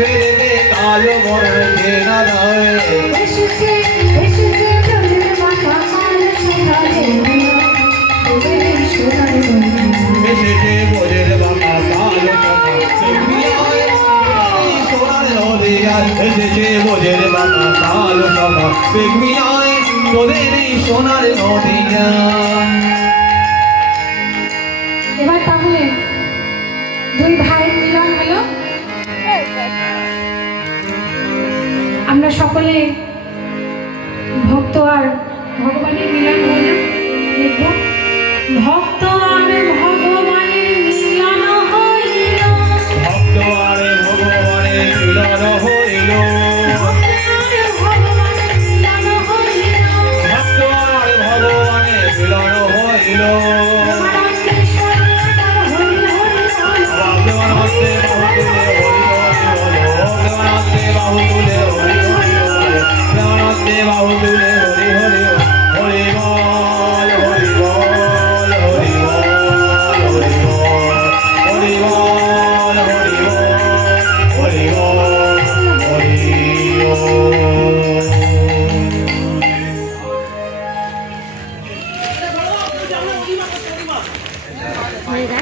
বেদে কালো বরণ সেনা রায় এসেছে এসেছে ব্রজের মাথা কাল সোনারে এসেছে বোঝের বাবা কালো সোনার নদিয়ায় এসেছে বোঝের বাবা কালো সভা বেগমিয়ায় তোদের এই সোনার নদিয়ায়। এবার তাহলে দুই ভাইয়ের মিলন হলো। আমরা সকলে ভক্ত আর ভগবানের মিলন হলো। দেখব ভক্ত